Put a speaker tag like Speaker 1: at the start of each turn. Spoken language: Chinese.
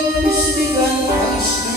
Speaker 1: 운명의